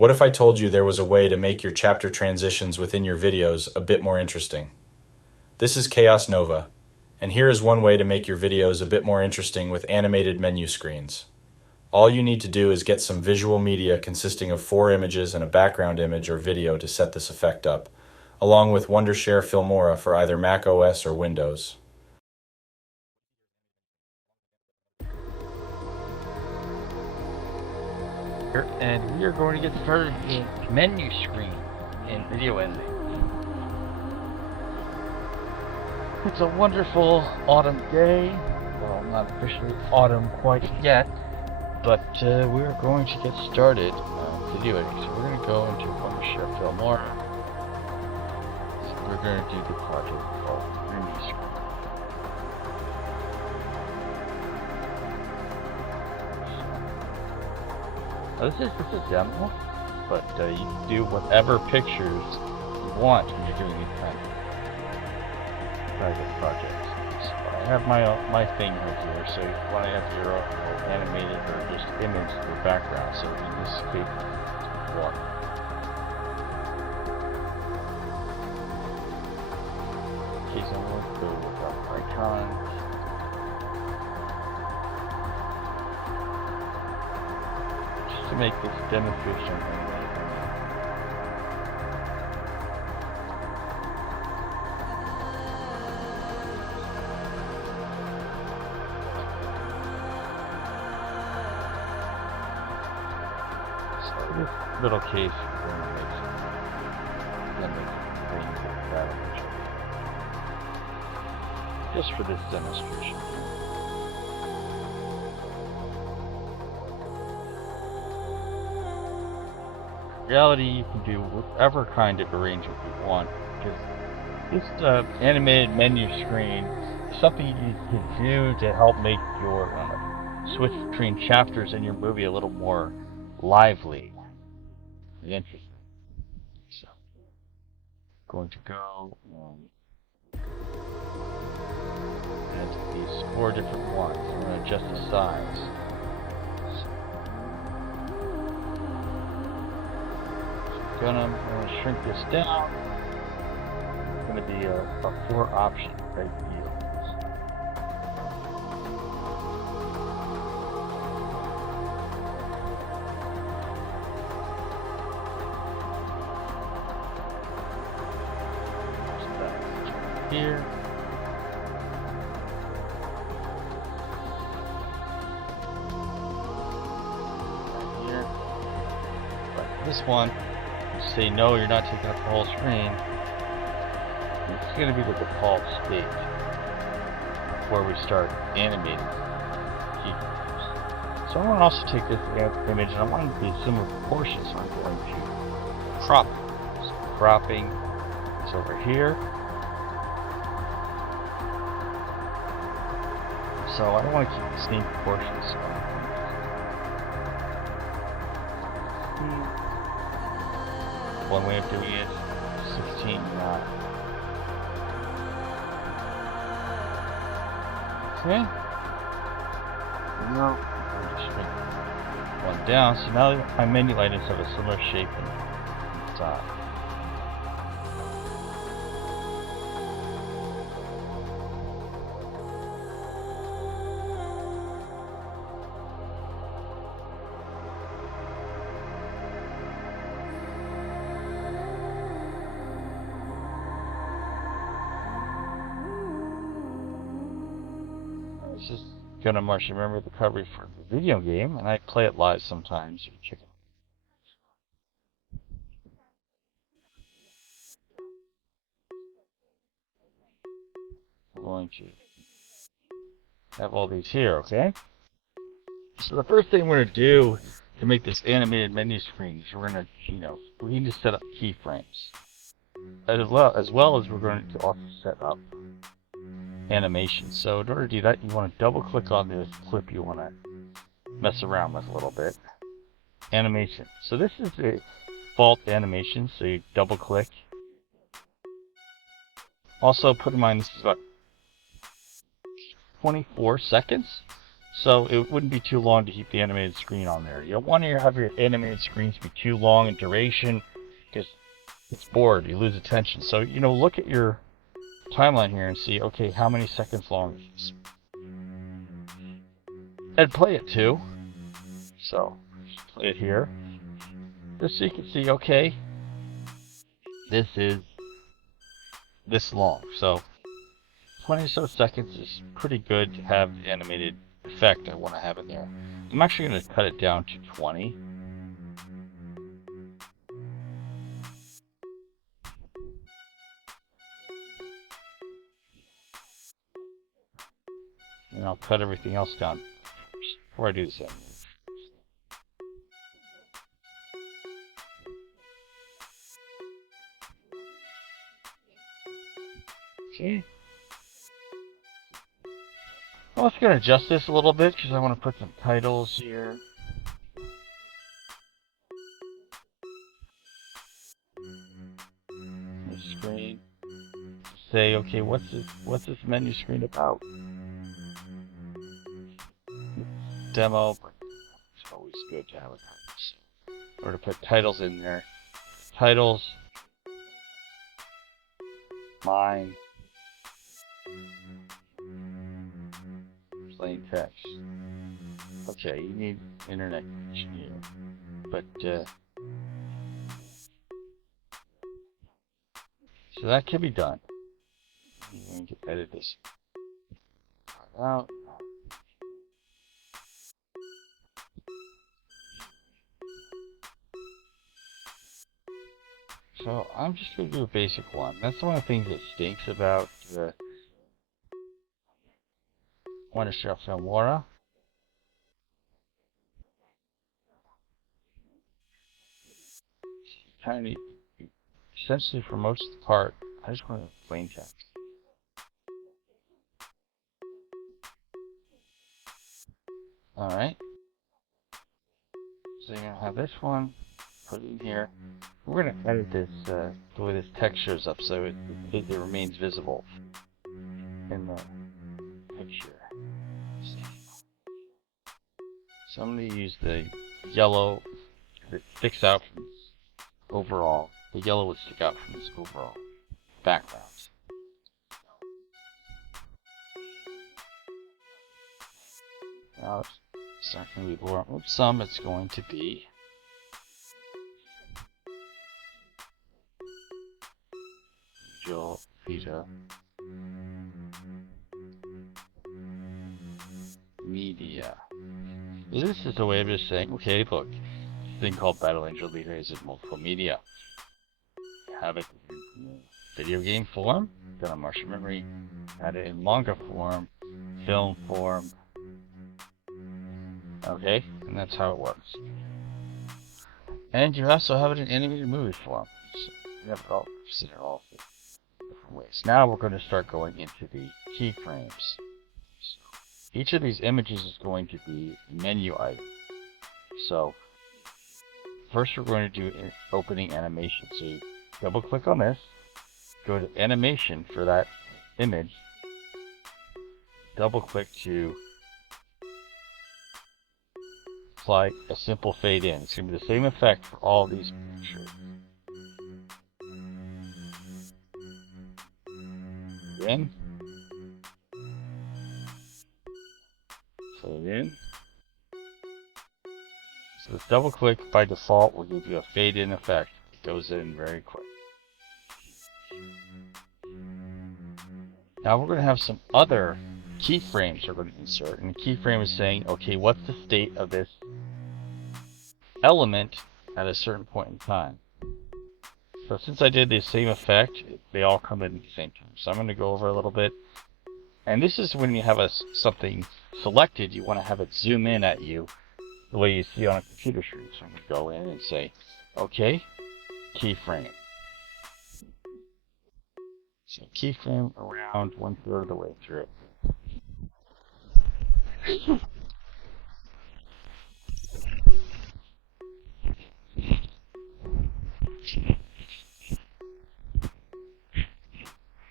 What if I told you there was a way to make your chapter transitions within your videos a bit more interesting? This is Kaos Nova, and here is one way to make your videos a bit more interesting with animated menu screens. All you need to do is get some visual media consisting of 4 images and a background image or video to set this effect up, along with Wondershare Filmora for either Mac OS or Windows. And we are going to get started in menu screen in video editing. It's a wonderful autumn day. Well, not officially autumn quite yet, but we are going to get started video editing. So we're going to go into Wondershare Filmora. So we're going to do the project called menu screen. Now this is just a demo, but you can do whatever pictures you want when you're doing these kind of private projects. So I have my thing right here, so you want to have your animated or just image for background. So in this case, water. In case I want to go without icons. To make this demonstration so this little case we're going to make just for this demonstration. In reality, you can do whatever kind of arrangement you want, because this animated menu screen is something you can do to help make your switch between chapters in your movie a little more lively and interesting. So, going to go and these 4 different ones. I'm going to adjust the size. I'm gonna shrink this down. It's gonna be a 4 option right here. Here. Right here. But this one. Say no, you're not taking up the whole screen. It's going to be the default state where we start animating keyframes. So I want to also take this image and I want it to be similar proportions, so I'm going to crop it. So cropping is over here. So I don't want to keep the same proportions. So one way of doing it, 16 knot. Okay. No. Just shrink one down. So now my menu items have a similar shape and size. This is gonna remember the recovery for the video game, and I play it live sometimes. You check it. I'm going to have all these here, okay? So the first thing we're gonna do to make this animated menu screen is we're gonna, we need to set up keyframes, as well as we're going to also set up animation. So in order to do that, you want to double click on this clip you want to mess around with a little bit. Animation. So this is the default animation, so you double click. Also put in mind this is about 24 seconds. So it wouldn't be too long to keep the animated screen on there. You don't want to have your animated screens be too long in duration because it's bored. You lose attention. So, you know, look at your timeline here and see, okay, how many seconds long it is. And play it too. So, play it here. Just so you can see, okay, this is this long. So, 20 or so seconds is pretty good to have the animated effect I want to have in there. I'm actually going to cut it down to 20. And I'll cut everything else down first before I do this animation. Okay. I'm also going to adjust this a little bit because I want to put some titles here. The screen. Say, okay, what's this menu screen about? Demo. It's always good to have a or to put titles in there. Titles. Mine. Plain text. Okay, you need internet connection here. But, so that can be done. You can edit this out. So I'm just going to do a basic one. That's one of the things that stinks about the Wondershare Filmora. Kind of, essentially for most of the part, I just want to plain text. Alright. So you're going to have this one, put it in here. We're going to edit this, the way this text shows up so it remains visible in the picture. So I'm going to use the yellow that sticks out from this overall. The yellow would stick out from this overall background. Now it's not going to be blurred. With some, it's going to be Joel, Vita, Media. This is a way of just saying, okay, look, this thing called Battle Angel Alita is in multiple media. You have it in video game form, then on Martian memory, had it in manga form, film form. Okay, and that's how it works. And you also have it in animated movie form. So you have it all considered all different ways. Now we're going to start going into the keyframes. So each of these images is going to be a menu item. So first we're going to do an opening animation. So you double click on this, go to animation for that image, double click to apply a simple fade in. It's going to be the same effect for all these pictures. In. Fade in. So this double click by default will give you a fade in effect. It goes in very quick. Now we're going to have some other keyframes we're going to insert. And the keyframe is saying, okay, what's the state of this element at a certain point in time? So since I did the same effect, they all come in at the same time. So I'm going to go over a little bit. And this is when you have something selected, you want to have it zoom in at you the way you see on a computer screen. So I'm going to go in and say, okay, keyframe. So keyframe around 1/3 of the way through.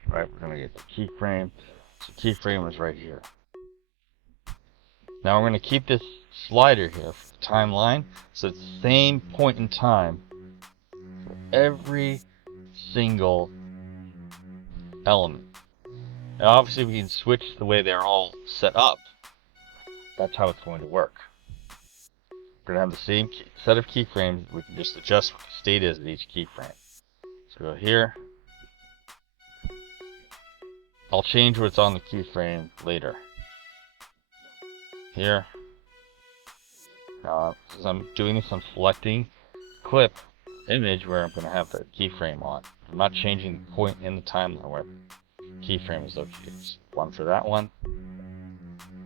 Right, we're going to get the keyframe. So keyframe is right here. Now we're going to keep this slider here for the timeline, so it's the same point in time for every single element. Now obviously we can switch the way they're all set up. That's how it's going to work. We're going to have the same set of keyframes. We can just adjust what the state is at each keyframe. So go here. I'll change what's on the keyframe later. Here. As I'm doing this, I'm selecting clip image where I'm going to have the keyframe on. I'm not changing the point in the timeline where the keyframe is located. One for that one.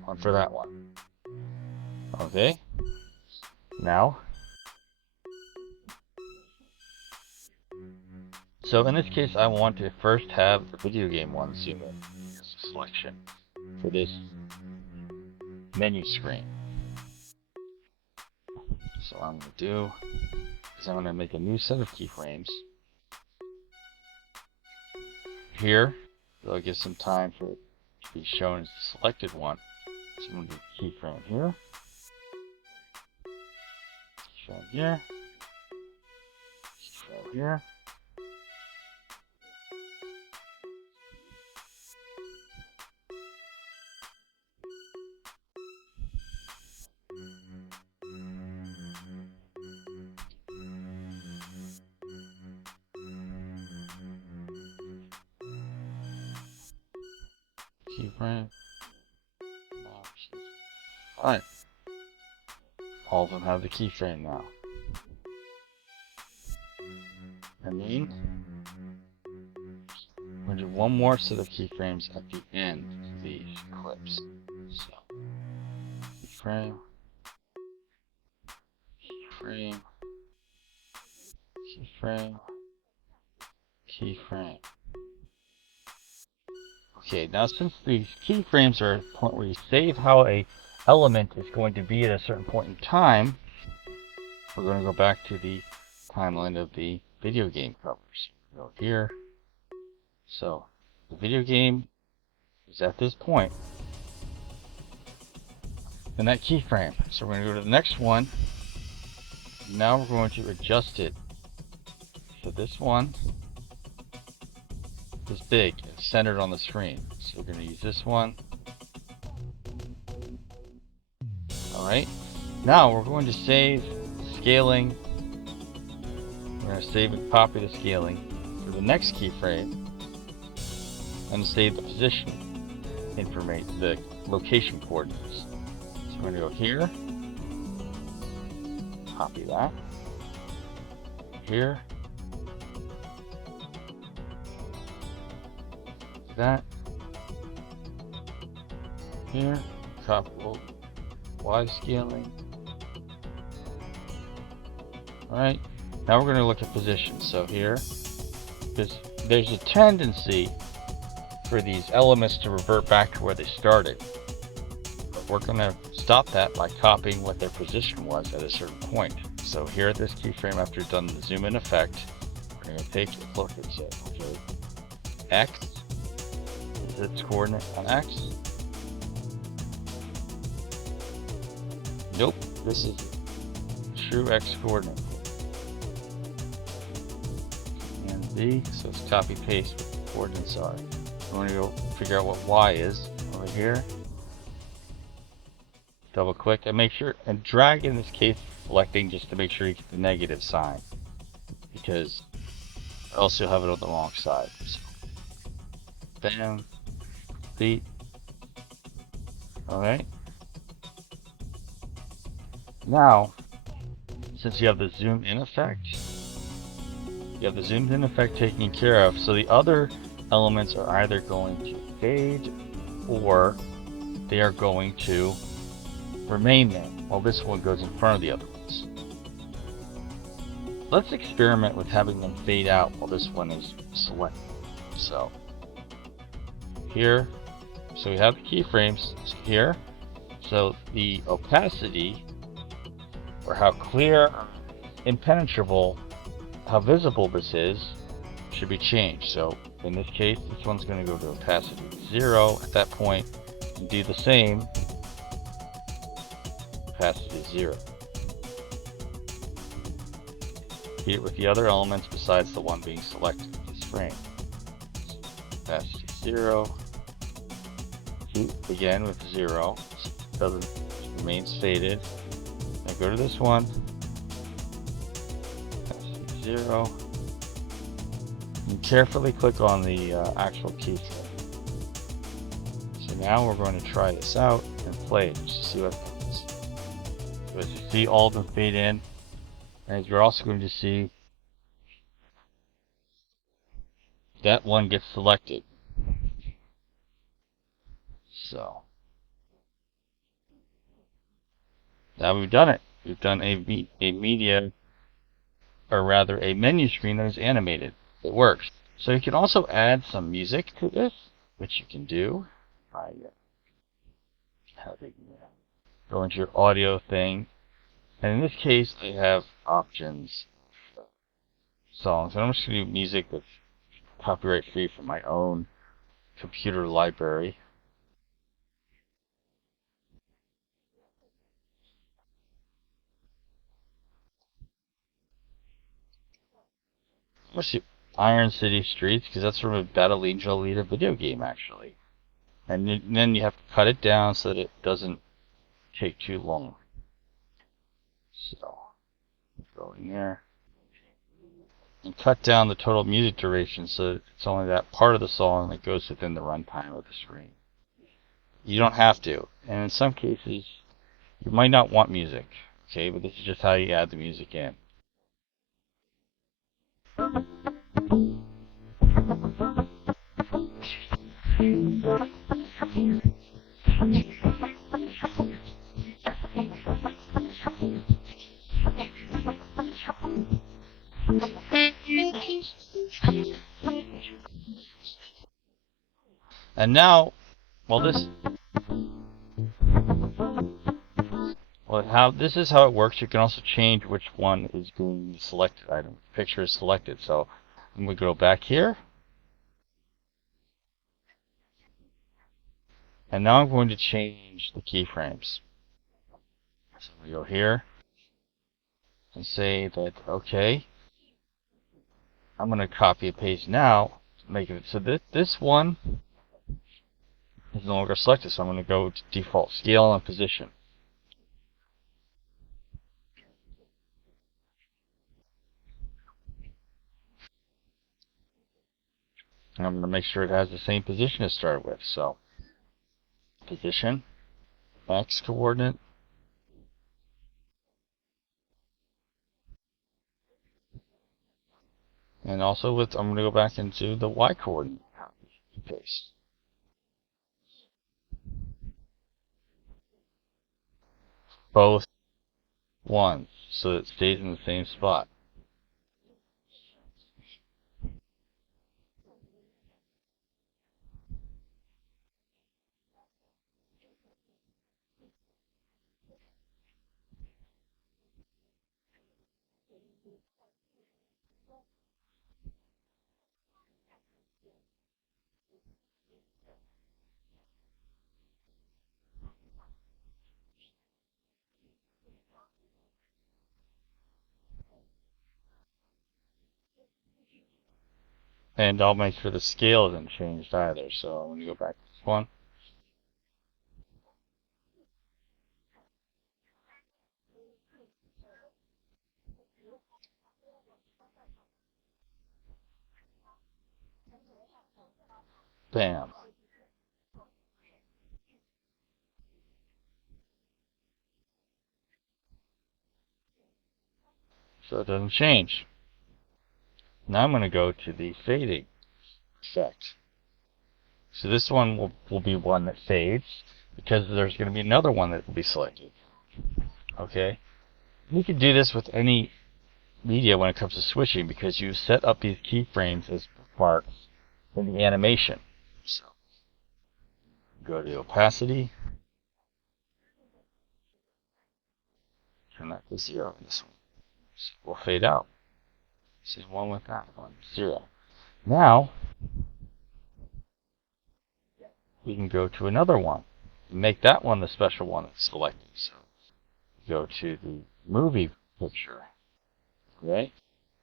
One for that one. Okay. Now. So in this case, I want to first have the video game one zoom in as a selection for this menu screen. So what I'm going to do is I'm going to make a new set of keyframes. Here, it'll give some time for it to be shown as the selected one. So I'm going to do a keyframe here. Keyframe here. Keyframe here. Keyframe. Alright. All of them have the keyframe now. And then we're going to do one more set of keyframes at the end of these clips. So, keyframe, keyframe, keyframe, keyframe. Okay, now since these keyframes are at a point where you save how a element is going to be at a certain point in time, we're going to go back to the timeline of the video game covers. Go here. So, the video game is at this point in that keyframe. So we're going to go to the next one. Now we're going to adjust it. So this one is big and centered on the screen. So we're going to use this one. Alright. Now we're going to save scaling. We're going to save and copy the scaling for the next keyframe. And save the position information, the location coordinates. So we're going to go here. Copy that. Here. That. Here. Copy Y scaling. Alright. Now we're going to look at position. So here, there's a tendency for these elements to revert back to where they started. But we're going to stop that by copying what their position was at a certain point. So here at this keyframe, after you've done the zoom in effect, we're going to take a look and say, okay, X is its coordinate on X. Nope, this is true X coordinate. And Z, so it's copy paste what the coordinates are. I'm going to go figure out what Y is over here. Double click and make sure, and drag in this case selecting just to make sure you get the negative sign, because I also have it on the wrong side. So, bam, beat. Alright. Now, since you have the zoom in effect, you have the zoomed in effect taken care of, so the other elements are either going to fade or they are going to remain there while this one goes in front of the other ones. Let's experiment with having them fade out while this one is selected. So here, so we have the keyframes here, so the opacity, or how clear, impenetrable, how visible this is, should be changed. So in this case, this one's going to go to opacity 0 at that point, and do the same opacity to 0. Repeat it with the other elements besides the one being selected in this frame. Opacity 0. Repeat again with 0. Doesn't remains faded. Now go to this one. Opacity 0. And carefully click on the actual keyframe. So now we're going to try this out and play it just to see what happens. So as you see, all of them fade in, and you're also going to see that one gets selected. So now we've done it. We've done a media, or rather a menu screen that is animated. It works. So you can also add some music to this, which you can do by go into your audio thing. And in this case, I have options, songs. And I'm just going to do music that's copyright free from my own computer library. I'm going to do Iron City Streets, because that's from a Battle Angel Alita video game, actually. And then you have to cut it down so that it doesn't take too long. So, go in there and cut down the total music duration so that it's only that part of the song that goes within the runtime of the screen. You don't have to, and in some cases you might not want music, okay, but this is just how you add the music in. And now, this is how it works. You can also change which one is being the selected item. The picture is selected. So I'm going to go back here. And now I'm going to change the keyframes. So we go here and say that, okay, I'm going to copy and paste now to make it so that this one is no longer selected. So I'm going to go to default scale and position. And I'm going to make sure it has the same position to start with. So position, X coordinate, and also I'm going to go back into the Y coordinate, copy and paste. Both ones, so it stays in the same spot. And I'll make sure the scale isn't changed either. So I'm going to go back to this one. Bam. So it doesn't change. Now I'm going to go to the fading effect. So this one will be one that fades because there's going to be another one that will be selected. Okay? You can do this with any media when it comes to switching because you set up these keyframes as parts in the animation. So go to opacity, turn that to 0 in this one. So we'll fade out. Same one with that one, 0. Now we can go to another one and make that one the special one that's selected. So go to the movie picture. Okay?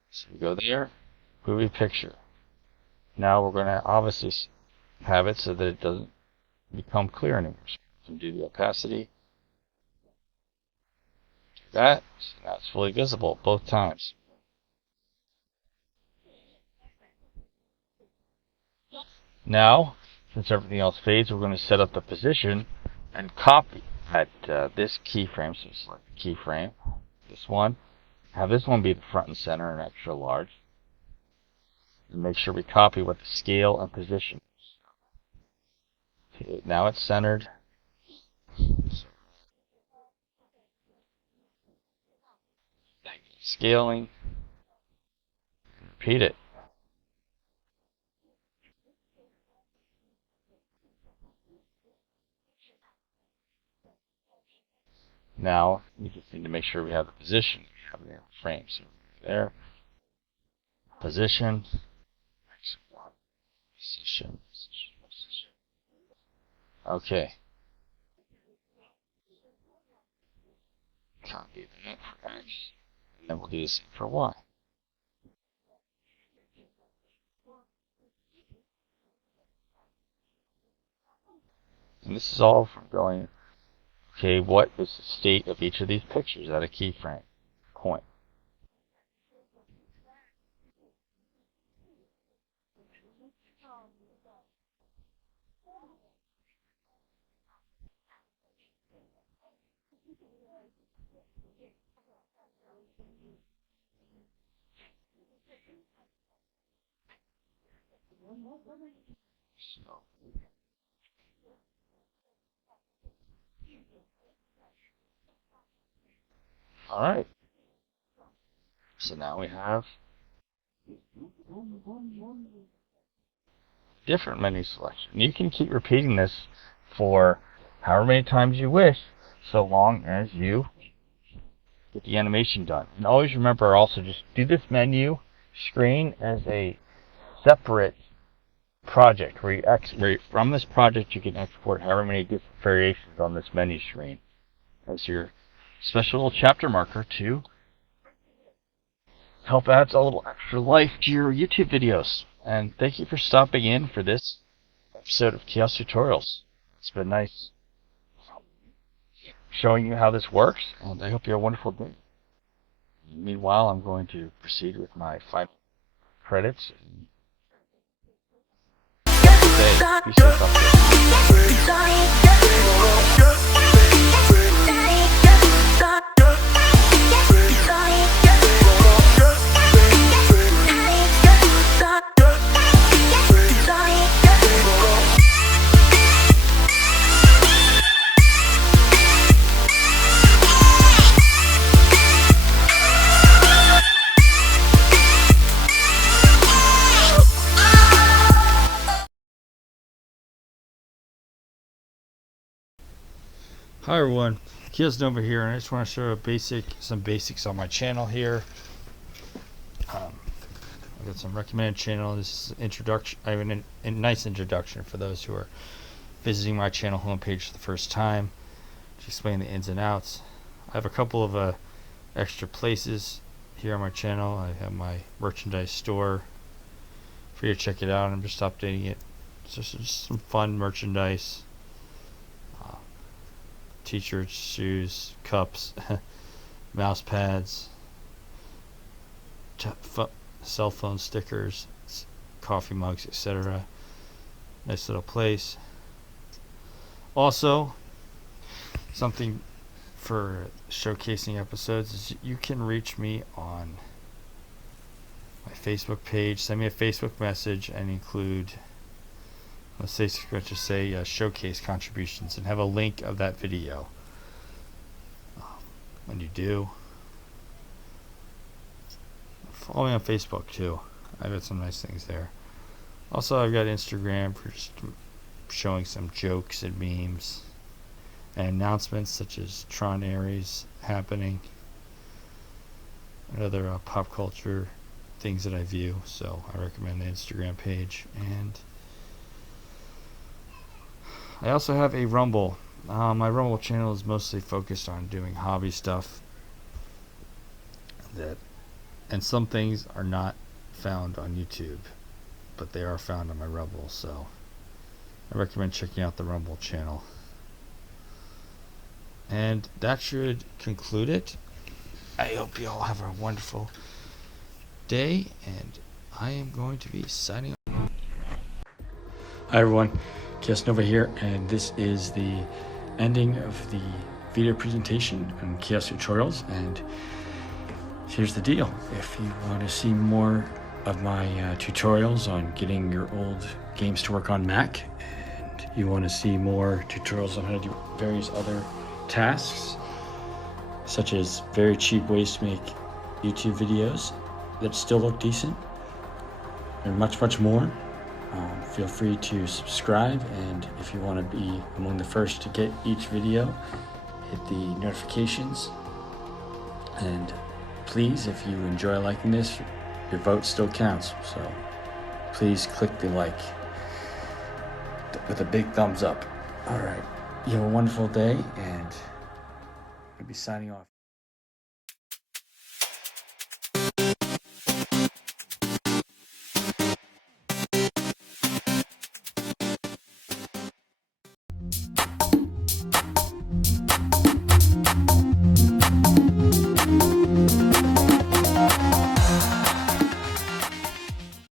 So we go there, movie picture. Now we're going to obviously have it so that it doesn't become clear anymore. So do the opacity. Do that. So now it's fully visible both times. Now, since everything else fades, we're going to set up the position and copy at this keyframe. So select the keyframe, this one. Have this one be the front and center and extra large. And make sure we copy what the scale and position is. Okay, now it's centered. Scaling. Repeat it. Now, we just need to make sure we have the position. We have the frame. So there. Position. Position. Okay. Copy that for X. And then we'll do the same for Y. And this is all from going, okay, what is the state of each of these pictures at a keyframe point? So, alright. So now we have different menu selection. You can keep repeating this for however many times you wish, so long as you get the animation done. And always remember also just do this menu screen as a separate project where from this project you can export however many different variations on this menu screen as your special little chapter marker to help add a little extra life to your YouTube videos. And thank you for stopping in for this episode of Kaostutorials. It's been nice showing you how this works, and I hope you have a wonderful day. Meanwhile, I'm going to proceed with my final credits. Be safe out there. Hi everyone, Kaos Nova here, and I just want to show some basics on my channel here. I've got some recommended channel. This is introduction. I have a nice introduction for those who are visiting my channel homepage for the first time to explain the ins and outs. I have a couple of extra places here on my channel. I have my merchandise store for you to check it out. I'm just updating it. It's just some fun merchandise. T-shirts, shoes, cups, mouse pads, cell phone stickers, coffee mugs, etc. Nice little place. Also, something for showcasing episodes is you can reach me on my Facebook page. Send me a Facebook message and include, let's just say showcase contributions, and have a link of that video. When you do, follow me on Facebook too. I've got some nice things there. Also, I've got Instagram for just showing some jokes and memes and announcements such as Tron Ares happening and other pop culture things that I view. So I recommend the Instagram page. And I also have a Rumble My Rumble channel is mostly focused on doing hobby stuff, and some things are not found on YouTube, but they are found on my Rumble, so I recommend checking out the Rumble channel. And that should conclude it. I hope you all have a wonderful day, and I am going to be signing off. Hi everyone, Kaos Nova here, and this is the ending of the video presentation on kaostutorials. And here's the deal: if you want to see more of my tutorials on getting your old games to work on Mac, and you want to see more tutorials on how to do various other tasks, such as very cheap ways to make YouTube videos that still look decent, and much more, feel free to subscribe. And if you want to be among the first to get each video, hit the notifications. And please, if you enjoy liking this, your vote still counts, so please click the like with a big thumbs up. All right, you have a wonderful day, and I'll be signing off.